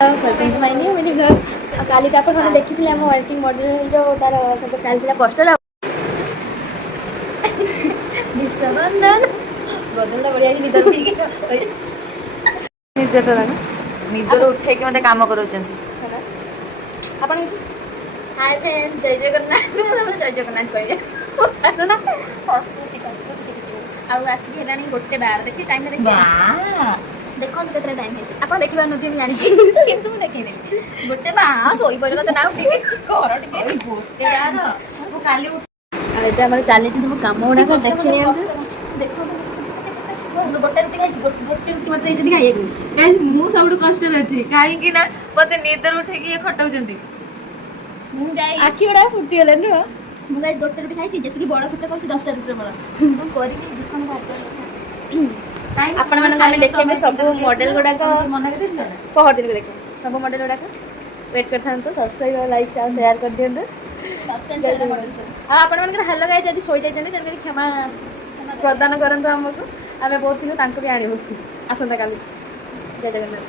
Mini blog काली मैंने देखी आम वर्किंग मॉडल जो तार सब चलता पोस्टर विश्वबंधन बदलता बढ़िया निदर निदर उठे मत कम कर हाय फ्रेंड्स जय जगन्नाथ जय जगन्नाथ कहे संस्कृति संस्कृति शिखी आसिक है गोटे बार देखिए टाइम देखो केत टाइम है आप देखिए मुझे जानी कि देखी गोटे बार शोई पड़े ना घर टे चली सब कम गुड़ाक देखी देख गोटे रुटी खाई गोटे रुटी मत खाई मुझे सब कष्ट अच्छी कहीं मत निदर उठे खटाऊ आखि गुड़ा फुटीगला नुह मुझे गोटे रुटी खाई जी बड़ खर्च कर 10टा रुटी बड़ आपण मैंने देखे सब मॉडल गुड़ाक पहर दिन को देखे सब मॉडल गुड़ाक वेट कर सब्सक्राइब लाइक शेयर कर दिखाँ आपण हेलो गाइस जब शोई जाइए क्षमा प्रदान करंतु आमको आम बहुत शीघ्र भी आणबू आसंता काली जय जगन्नाथ।